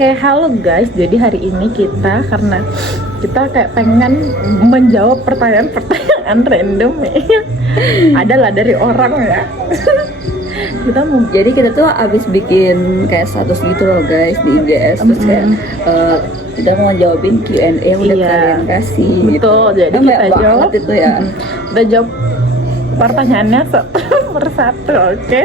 Oke, halo guys. Jadi hari ini karena kita kayak pengen menjawab pertanyaan-pertanyaan random ya. Adalah dari orang ya. Jadi kita tuh abis bikin kayak status gitu loh guys di IGS, terus kayak kita mau jawabin Q&A yang udah kalian kasih. Betul, gitu. jadi kita jawab itu ya. Kita jawab pertanyaannya satu persatu, oke?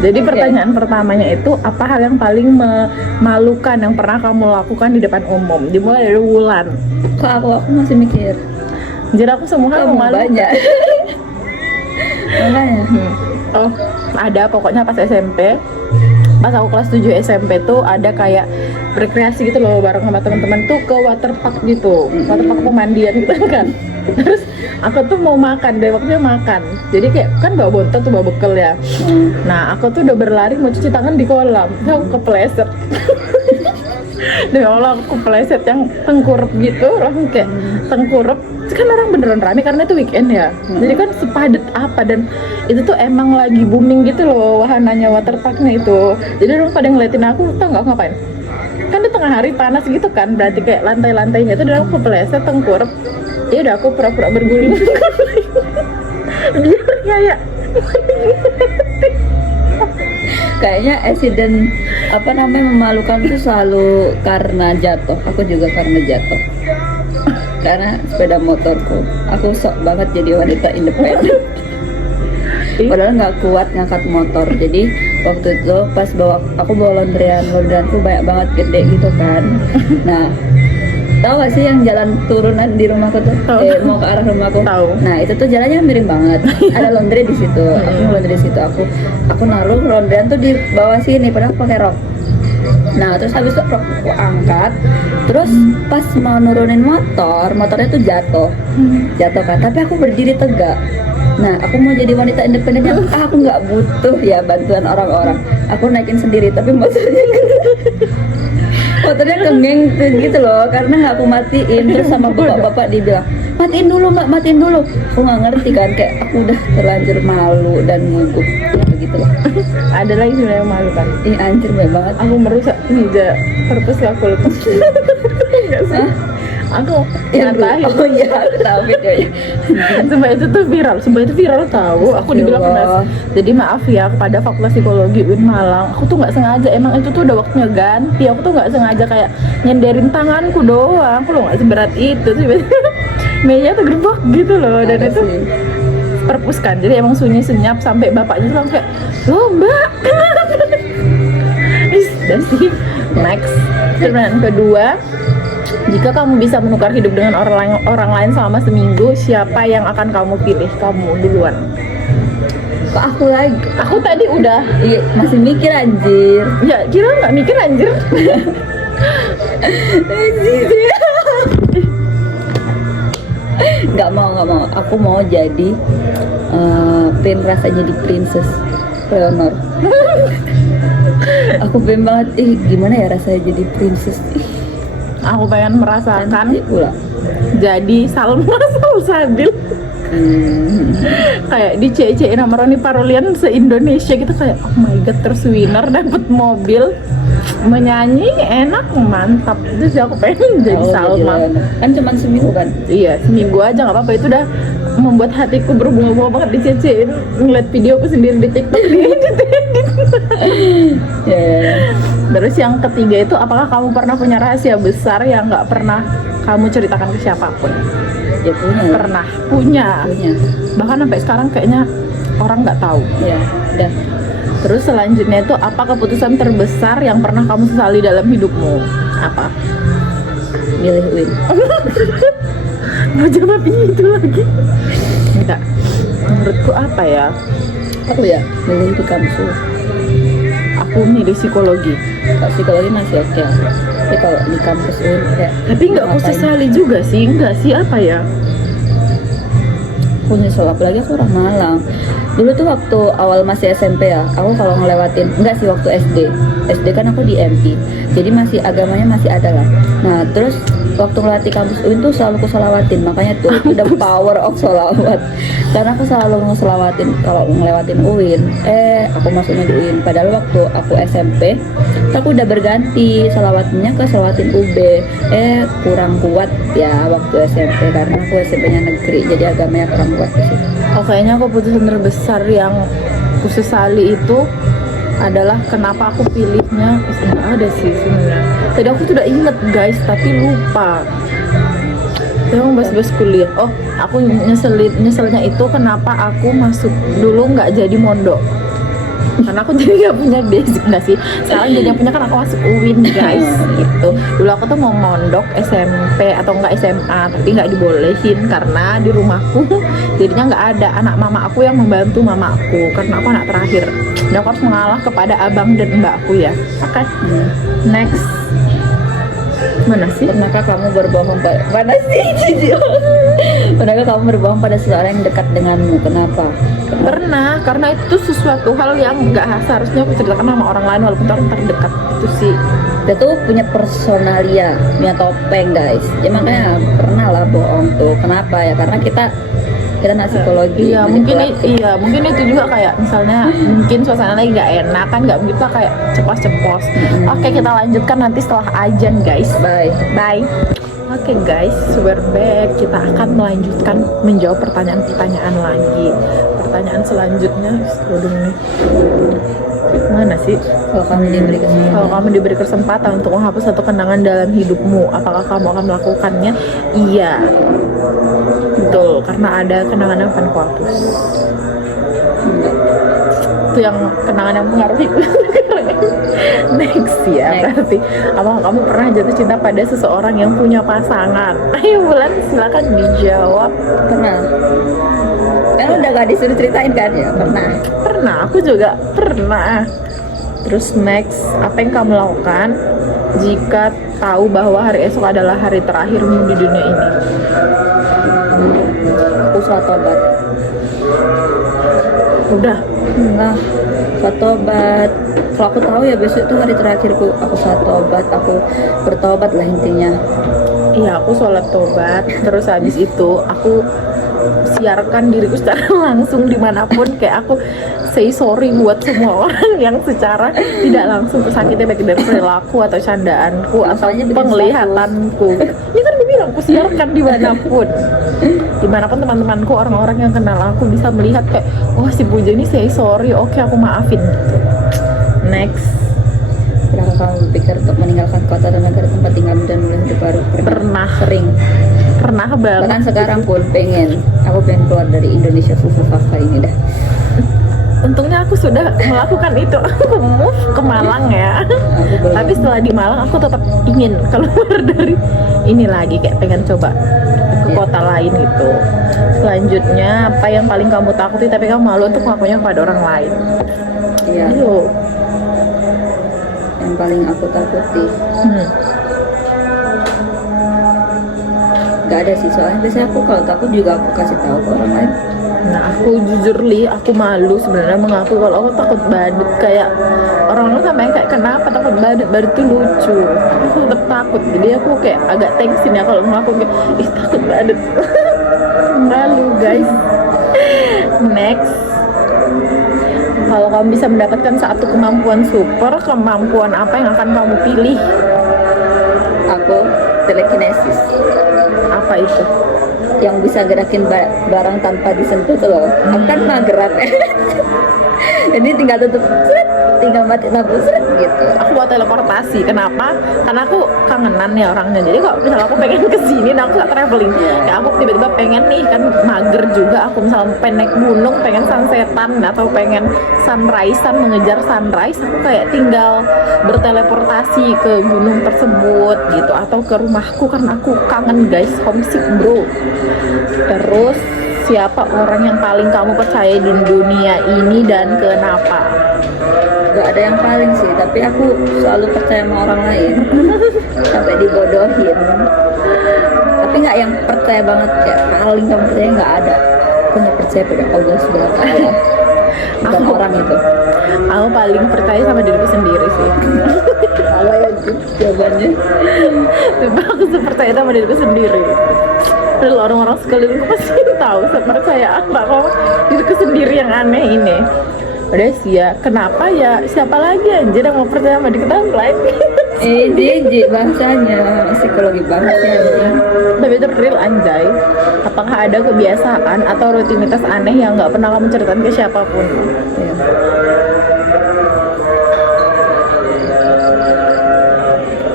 Jadi pertanyaan pertamanya itu, apa hal yang paling memalukan yang pernah kamu lakukan di depan umum? Dimulai dari Wulan. Kok aku masih mikir. Jadi aku semua hal memalukan. Banyak. Makanya. Oh, ada pokoknya pas SMP. Pas aku kelas 7 SMP tuh ada kayak rekreasi gitu loh bareng sama teman-teman tuh ke waterpark gitu. Waterpark pemandian gitu kan. Terus aku tuh mau makan, deh waktunya makan. Jadi kayak kan bawa botol tuh, bawa bekal ya. Nah, aku tuh udah berlari mau cuci tangan di kolam. Terus aku kepleset. Demi Allah aku kepleset yang tengkurap gitu, langsung kayak tengkurap. Kan orang beneran rame karena itu weekend ya. Jadi kan sepadet apa, dan itu tuh emang lagi booming gitu loh wahananya waterparknya itu. Jadi orang pada ngeliatin aku, tau nggak aku ngapain? Kan di tengah hari panas gitu kan, berarti kayak lantai-lantainya itu, dan aku kepleset tengkurap. Ya udah aku pura-pura berguling. Biar kayak Kayaknya accident apa namanya memalukan itu selalu karena jatuh. Aku juga karena jatuh. Karena sepeda motorku, aku sok banget jadi wanita independen. Padahal nggak kuat ngangkat motor. Jadi waktu itu pas aku bawa laundryanku banyak banget gede gitu kan. Nah, tahu gak sih yang jalan turunan di rumahku tuh? Mau ke arah rumahku. Tahu. Nah, itu tuh jalannya miring banget. Ada laundry di situ. Aku laundry di situ. Aku naruh laundryan tuh di bawah sini padahal pakai rok. Nah, terus habis itu rok aku angkat. Terus pas mau nurunin motornya tuh jatuh. Jatuh kan, tapi aku berdiri tegak. Nah, aku mau jadi wanita independen yang aku nggak butuh ya bantuan orang-orang. Aku naikin sendiri, tapi motornya kengeng gitu loh, karena nggak aku matiin. Terus sama bapak-bapak dibilang, matiin dulu mbak, matiin dulu. Aku nggak ngerti kan, kayak aku udah terlanjur malu dan gugup gitu lah. ada lagi sebenarnya yang malu kan. Ih anjir banget. Aku merusak meja purpose aku lepas. Enggak sih. Aku ngatain. Oh iya, aku tahu videonya. Sumpah itu tuh viral, tahu. Aku dibilang keras. Jadi maaf ya kepada Fakultas Psikologi UIN Malang. Aku tuh nggak sengaja, emang itu tuh udah waktunya ganti. Aku tuh nggak sengaja kayak nyenderin tanganku doang. Aku loh nggak seberat itu. Meja tuh gerbak gitu loh, dan itu perpus kan. Jadi emang sunyi senyap sampai bapaknya tuh langsung kayak, loh mbak. Dan sih next pertanyaan kedua. Jika kamu bisa menukar hidup dengan orang lain selama seminggu, siapa yang akan kamu pilih? Kamu duluan. Kok aku lagi? Aku tadi udah. Iya, masih mikir anjir. Ya, kira nggak mikir anjir. Nggak mau. Aku mau jadi pengen rasanya di Princess Leonor. Aku pengen banget. Gimana ya rasanya jadi princess? Aku pengen merasakan pula jadi Salma Salsabil. Kayak di CC nama Roni Parolian se-Indonesia gitu, kayak oh my god, terus winner dapet mobil, menyanyi enak, mantap. Itu sih aku pengen jadi Salma. Kan cuma seminggu kan? Iya, seminggu aja nggak apa-apa. Itu udah membuat hatiku berbunga-bunga banget di CC. Ngeliat videoku sendiri di TikTok diedit. Terus yang ketiga itu, apakah kamu pernah punya rahasia besar yang nggak pernah kamu ceritakan ke siapapun? Ya punya. Pernah punya. Bahkan sampai sekarang kayaknya orang nggak tahu. Ya, udah. Terus selanjutnya itu, apa keputusan terbesar yang pernah kamu sesali dalam hidupmu? Apa? Milih UIN. Mau jawab itu lagi? Enggak. Menurutku apa ya? Aku ya milih di kampus. Aku milih psikologi. Kalau psikologi masih oke. Tapi kalau di kampus UIN kayak. Tapi nggak aku sesali juga sih, enggak sih, apa ya? Aku nyesel, apalagi aku orang Malang. Dulu tuh waktu awal masih SMP ya, aku kalau ngelewatin, enggak sih waktu SD kan aku di MP, jadi masih agamanya masih ada lah. Nah terus waktu ngelatih kampus UIN tuh selalu aku selawatin, makanya tuh itu the power of sholawat. Karena aku selalu ngeselawatin kalau ngelewatin UIN. Aku masuknya di UIN, padahal waktu aku SMP aku udah berganti selawatnya ke selawatin UB. Kurang kuat ya waktu SMP, karena aku SMP-nya negeri, jadi agamanya kurang kuat di situ. Kayaknya keputusan terbesar yang aku sesali itu adalah kenapa aku pilihnya. Nggak ada sih sebenarnya. Tadi aku tuh udah inget guys, tapi lupa. Emang bahas-bahas kuliah. Oh, aku nyeselnya itu kenapa aku masuk dulu nggak jadi mondok. Karena aku jadi nggak punya basic, nggak sih. Sekarang jadi yang punya kan aku masuk UIN guys, gitu. Dulu aku tuh mau mondok SMP atau enggak SMA, tapi nggak dibolehin karena di rumahku jadinya nggak ada anak mama aku yang membantu mama aku, karena aku anak terakhir. Dan aku harus mengalah kepada abang dan mbakku ya. Oke. Next. Mana sih? Pernahkah kamu berbohong pada mana sih Cici? Pernahkah kamu berbohong pada seseorang yang dekat denganmu? Kenapa? Pernah, karena itu sesuatu hal yang nggak seharusnya aku ceritakan sama orang lain walaupun itu orang terdekat. Itu sih. Dia tuh punya personalia, punya topeng guys. Ya makanya pernah lah bohong tuh. Kenapa ya? Karena kita anak psikologi. Iya, mungkin itu juga kayak misalnya mungkin suasana lagi nggak enak kan, nggak begitu kayak cepos-cepos. Oke, kita lanjutkan nanti setelah ajan guys. Bye. Oke guys, we're back. Kita akan melanjutkan menjawab pertanyaan-pertanyaan lagi. Pertanyaan selanjutnya, nih. Mana sih? Kalau kamu diberi kesempatan untuk menghapus satu kenangan dalam hidupmu, apakah kamu akan melakukannya? Iya. Betul, karena ada kenangan yang akan kuhapus. Itu yang kenangan yang mengaruhi. Next ya. Berarti apakah kamu pernah jatuh cinta pada seseorang yang punya pasangan? Ayo Bulan, silakan dijawab. Pernah. Kan udah gak disuruh ceritain kan ya? Pernah, aku juga pernah. Terus next, apa yang kamu lakukan jika tahu bahwa hari esok adalah hari terakhirmu di dunia ini? Usaha tobat. Udah. Enggak. Usaha tobat. Kalau aku tahu ya besok itu hari terakhirku, aku usaha tobat, aku bertobat lah intinya. Iya, aku sholat tobat. Terus habis itu aku siarkan diriku secara langsung dimanapun, kayak aku say sorry buat semua orang yang secara tidak langsung kesakitnya, baik dari perilaku atau candaanku atau penglihatanku. Ini kan gue bilang aku siarkan dimanapun teman-temanku, orang-orang yang kenal aku bisa melihat kayak, oh si Puja ini say sorry, oke aku maafin gitu. Next. Pernahkah kamu berpikir untuk meninggalkan kota dan negara tempat tinggalmu dan mulai hidup baru? Pernah. Sering. Pernah banget. Bahkan sekarang pun aku pengen keluar dari Indonesia fufu kakak ini dah. Untungnya aku sudah melakukan itu. Aku move ke Malang ya. Tapi setelah di Malang aku tetap ingin keluar dari ini lagi, kayak pengen coba ke kota lain gitu. Selanjutnya, apa yang paling kamu takuti tapi kamu malu untuk melakukannya kepada orang lain? Iya. Ayo. Yang paling aku takuti. Gak ada sih, soalnya biasanya aku kalau takut juga aku kasih tahu ke orang lain. Nah, aku jujur aku malu sebenarnya mengakui kalau aku takut badut. Kayak orang-orang sampai kayak kenapa takut badut tuh lucu. Aku tetap takut, jadi aku kayak agak tensin ya kalau mengaku kayak takut badut. Malu guys. Next, kalau kamu bisa mendapatkan satu kemampuan super, kemampuan apa yang akan kamu pilih? Aku telekinesis. Apa itu? Yang bisa gerakin barang tanpa disentuh tuh loh. Aku kan mah gerak. Jadi tinggal tutup, tinggal mati lampu gitu. Aku buat teleportasi. Kenapa? Karena aku kangenan ya orangnya. Jadi kalau misalnya aku pengen kesini, nah aku gak traveling. Ya aku tiba-tiba pengen nih, kan mager juga. Aku misalnya pengen naik gunung, pengen sunsetan atau pengen sunrisean, mengejar sunrise. Aku kayak tinggal berteleportasi ke gunung tersebut gitu, atau ke rumahku karena aku kangen guys, homesick bro. Terus siapa orang yang paling kamu percaya di dunia ini dan kenapa? Gak ada yang paling sih, tapi aku selalu percaya sama orang lain sampai dibodohin. Tapi nggak yang percaya banget kayak paling kamu percaya, nggak ada. Aku hanya percaya pada Allah Subhanahu wa Ta'ala. bukan orang itu. Aku paling percaya sama diriku sendiri sih. Apa ya jawabannya? Sumpah aku percaya sama diriku sendiri. Padahal orang-orang sekelilingku pasti tahu saya percaya apa kok diriku sendiri yang aneh ini. Udah sih ya, kenapa ya? Siapa lagi anjir yang mau percaya sama diri kita lain? JJ bahasanya psikologi banget ya. Tapi itu real anjay. Apakah ada kebiasaan atau rutinitas aneh yang nggak pernah kamu ceritakan ke siapapun? Ya.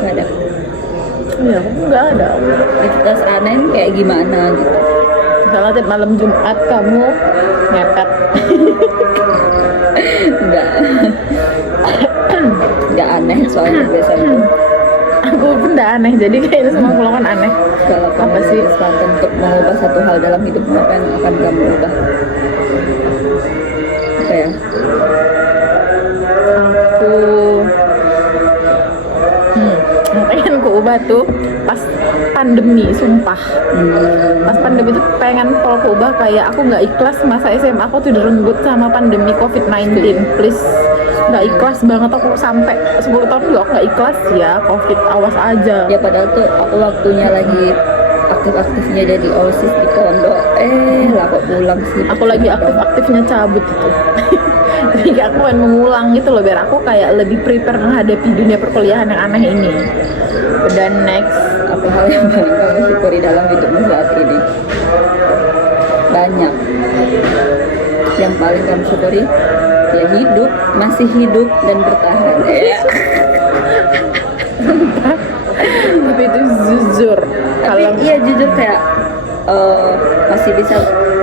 Gak ada. Iya, aku nggak ada. Aktivitas aneh ini kayak gimana gitu. Misalnya tiap malam Jumat kamu ngepet. Enggak. Enggak aneh soalnya biasanya. Aku pun udah aneh, jadi kayaknya semua aku lakukan aneh. Kalau kamu Apa sih? kesempatan untuk mengubah satu hal dalam hidupmu, apa yang akan kamu ubah? Apa ya? Aku yang pengen ku ubah tuh pas pandemi, sumpah. Pas pandemi tuh pengen kalau ku ubah kayak aku nggak ikhlas masa SMA aku tuh direnggut sama pandemi COVID-19. Please, nggak ikhlas banget aku sampai 10 tahun juga aku nggak ikhlas ya. COVID, awas aja. Ya padahal tuh aku waktunya lagi aktif-aktifnya jadi OSIS di pondok. Lah kok pulang sih. Aku lagi aktif-aktifnya cabut itu. Jadi aku pengen mengulang gitu loh biar aku kayak lebih prepare menghadapi dunia perkuliahan yang aneh ini. Dan next, Apa hal yang paling kamu syukuri dalam hidupmu saat ini? Banyak. Yang paling kamu syukuri ya hidup, masih hidup dan bertahan. tapi itu jujur. Tapi Kalau iya jujur kayak masih bisa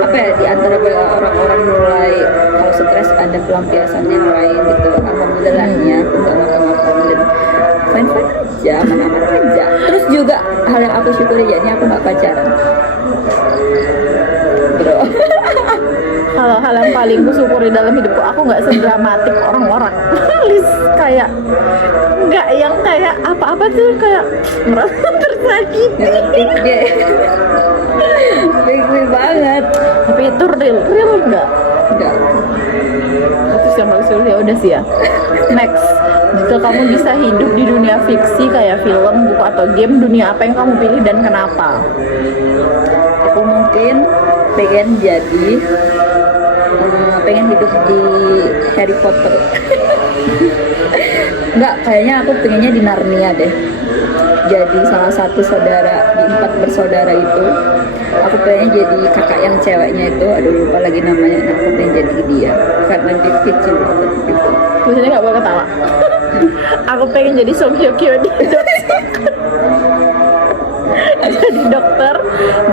apa ya di antara orang-orang mulai kalau stres ada pelampiasan yang lain gitu. Alhamdulillahnya aku nggak ngapa-ngapain dan fine aja, aman-aman aja. Terus juga hal yang aku syukuri yakni aku nggak pacaran. Bro. kalau hal yang paling ku syukuri dalam hidupku, aku nggak sedramatik orang-orang. Please, kayak nggak yang kayak apa-apa tuh kayak merasa tersakiti. Big banget. Tapi itu real nggak? Enggak. Terus yang paling sulit ya udah sih ya. Next, jika kamu bisa hidup di dunia fiksi kayak film, buku atau game, dunia apa yang kamu pilih dan kenapa? Aku mungkin pengen jadi pengen hidup di Harry Potter. Enggak, kayaknya aku pengennya di Narnia deh. Jadi salah satu saudara di 4 bersaudara itu, aku pengen jadi kakak yang ceweknya itu, aduh lupa lagi namanya. Nah, aku pengen jadi dia karena dia kecil banget gitu. Maksudnya nggak boleh ketawa. Aku pengen jadi Song Hye Kyo di jadi dokter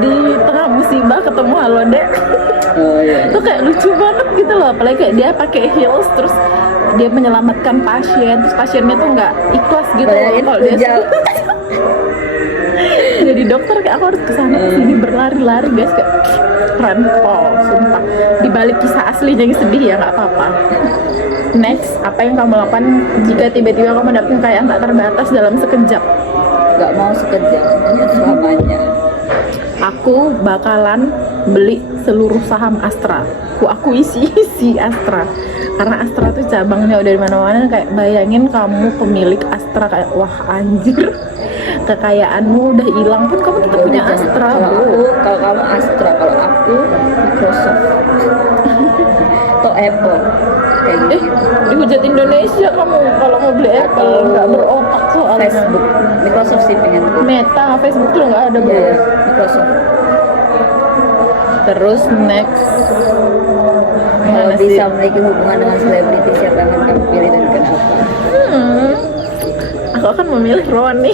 di tengah musibah ketemu Halode. Oh iya. Itu kayak lucu banget gitu loh, apalagi kayak dia pakai heels terus dia menyelamatkan pasien, terus pasiennya tuh nggak ikhlas gitu loh Bayangin kalau dia Ujal. jadi dokter kayak aku harus kesana kesini berlari-lari guys, kayak keren pol, sumpah. Di balik kisah aslinya yang sedih ya nggak apa-apa. Next, apa yang kamu lakukan jika tiba-tiba kamu mendapatkan kekayaan tak terbatas dalam sekejap? Gak mau sekejap, selamanya. Aku bakalan beli seluruh saham Astra. Aku isi Astra. Karena Astra tuh cabangnya udah di mana-mana, kayak bayangin kamu pemilik Astra kayak wah anjir. Kekayaanmu udah hilang pun kamu tetap punya Jangan. Astra. Kalau kamu Astra, kalau aku Microsoft atau Apple kayak gitu. Dihujat Indonesia kamu kalau mau beli Apple, nggak berotak soalnya. Facebook, Microsoft sih pengen tuh. Meta, Facebook tuh nggak ada bro. Iya, Microsoft. Terus next, Kalau mana bisa sih? memiliki hubungan dengan selebriti, siapa yang akan kamu pilih dan kenapa? Aku akan memilih Roni.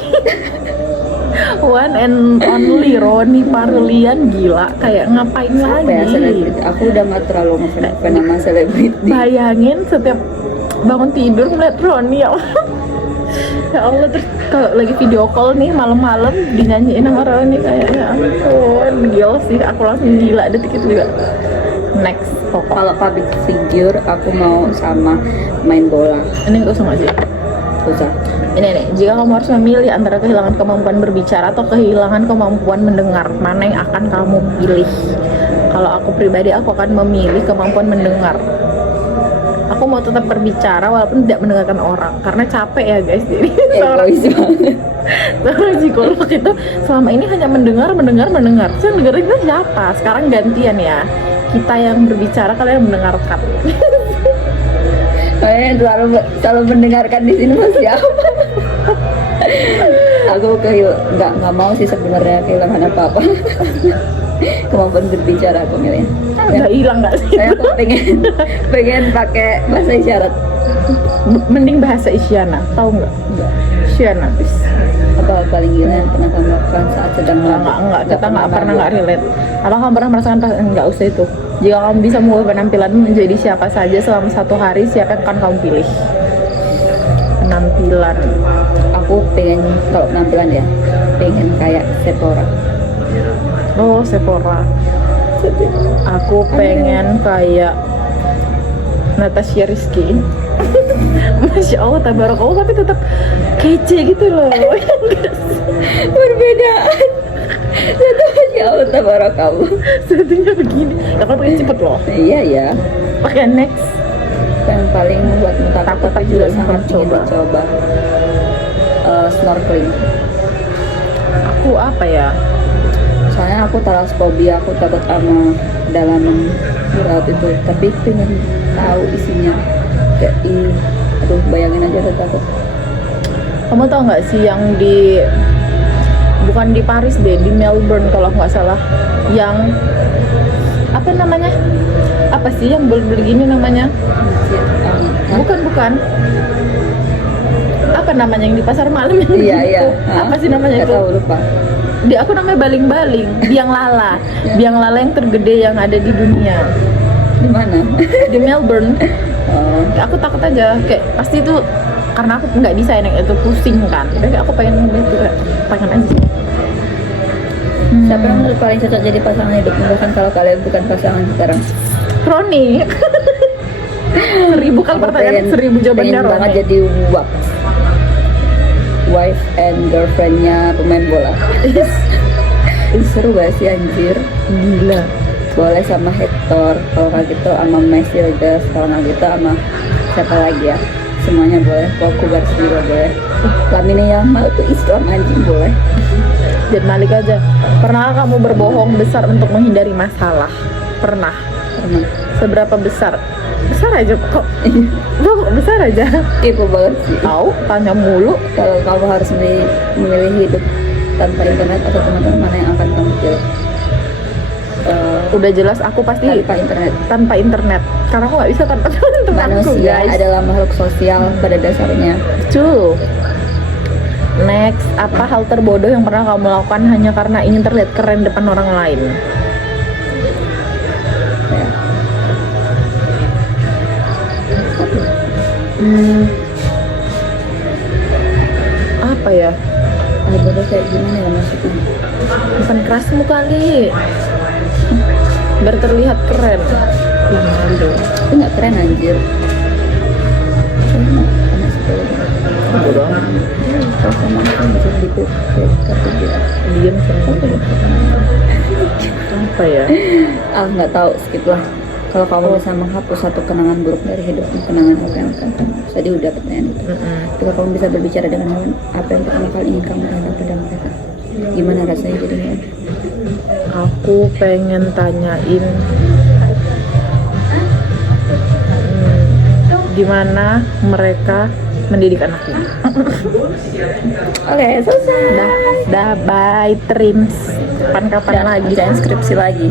One and only Roni Parlian, gila. Kayak ngapain Apa ya lagi? selebriti? Aku udah nggak terlalu ngefans sama selebriti. Bayangin setiap bangun tidur ngeliat Roni ya Allah. Ya Allah, terus kalau lagi video call nih malam-malam dinyanyiin sama Roni kayak ya ampun, gila sih, aku langsung gila detik itu juga. Next, pokok. Kalau public figure, aku mau sama main bola. Ini kosong aja. Usah. Ini nih, jika kamu harus memilih antara kehilangan kemampuan berbicara atau kehilangan kemampuan mendengar, mana yang akan kamu pilih? Kalau aku pribadi, aku akan memilih kemampuan mendengar. Aku mau tetap berbicara walaupun tidak mendengarkan orang karena capek ya guys. Jadi seorang Egois banget. psikolog itu selama ini hanya mendengar. Terus yang dengerin itu siapa? Sekarang gantian ya. Kita yang berbicara, kalian yang mendengarkan. Kayaknya selalu mendengarkan di sini mas siapa? Aku nggak mau sih sebenarnya kehilangan apa-apa. Kemampuan berbicara aku milih. Udah hilang nggak sih? Saya tuh pengen pakai bahasa isyarat. Mending bahasa Isyana, tahu nggak? Isyana. Apa paling gila yang pernah kamu lakukan saat sedang Enggak, kita nggak pernah nggak relate. Apa kamu pernah merasakan nggak usah itu? Jika kamu bisa mengubah penampilanmu menjadi siapa saja selama 1 hari, siapa yang akan kamu pilih? Penampilan. Aku pengen kalau penampilan ya pengen kayak Sephora. Oh, Sephora. Aku pengen kayak Natasha Rizky. Masya Allah, tabarakallah, tapi tetap kece gitu loh. Perbedaan. Satu Masya Allah tabarakallah. Satunya begini. Ya kan pakai cepet loh. Iya ya. Pakai next. Yang paling membuatmu takut tapi juga sangat ingin coba. dicoba. Snorkeling. Aku apa ya? Soalnya aku talasfobia, aku takut sama dalaman di laut itu. Tapi pengen tahu isinya. Kayak aduh bayangin aja udah takut. Kamu tau nggak sih yang bukan di Paris deh, di Melbourne kalau nggak salah, yang apa namanya? Apa sih yang begini namanya? Bukan. Apa namanya yang di pasar malam yang Iya begitu? iya. Apa sih namanya Nggak itu? tahu, lupa. Aku namanya baling-baling, biang lala. Biang lala yang tergede yang ada di dunia. Di mana? Di Melbourne. Oh. Aku takut aja, kayak pasti itu karena aku nggak bisa naik itu, pusing kan. Tapi aku pengen gitu, pengen aja. Siapa yang menurut paling cocok jadi pasangan hidupmu bahkan kalau kalian bukan pasangan sekarang? Roni. 1000 kan pertanyaan, 1000 jawabannya pengen banget Roni. jadi wife and girlfriendnya pemain bola. Seru gak sih anjir? Gila. Boleh sama Hector, kalau nggak gitu sama Masildas, kalau nggak gitu sama siapa lagi ya? Semuanya boleh, Kubars juga boleh. Lamine Yamal tuh Islam anjing boleh. Jadi Malik aja. Pernah kamu berbohong besar untuk menghindari masalah? Pernah. Seberapa besar? Besar aja kok. Besar aja. Kepo banget sih. Tahu? Tanya mulu. Kalau kamu harus memilih hidup tanpa internet atau teman-teman, mana yang akan kamu pilih? Udah jelas aku pasti tanpa internet. Karena aku nggak bisa tanpa teman-temanku, Manusia guys. adalah makhluk sosial pada dasarnya. Betul. Next, apa hal terbodoh yang pernah kamu lakukan hanya karena ingin terlihat keren depan orang lain? Ya. Apa ya? Bodoh kayak gimana ya maksudnya? Bukan kerasmu kali. Biar terlihat keren. Ih, malu. Itu nggak keren anjir. Bodoh. Kalau sama aku bisa gitu kartu dia. Diam sama. Apa ya? Nggak tahu, skip lah. Kalau kamu bisa menghapus satu kenangan buruk dari hidupmu, kenangan apa yang akan kamu? Tadi udah pertanyaan itu. Kalau kamu bisa berbicara dengan hewan, apa yang pertama kali ingin kamu tanyakan pada mereka? Gimana rasanya jadi hewan? Aku pengen tanyain gimana mereka mendidik anaknya. Oke, selesai. Dah, bye, Trims. Kapan-kapan lagi. Jangan skripsi lagi.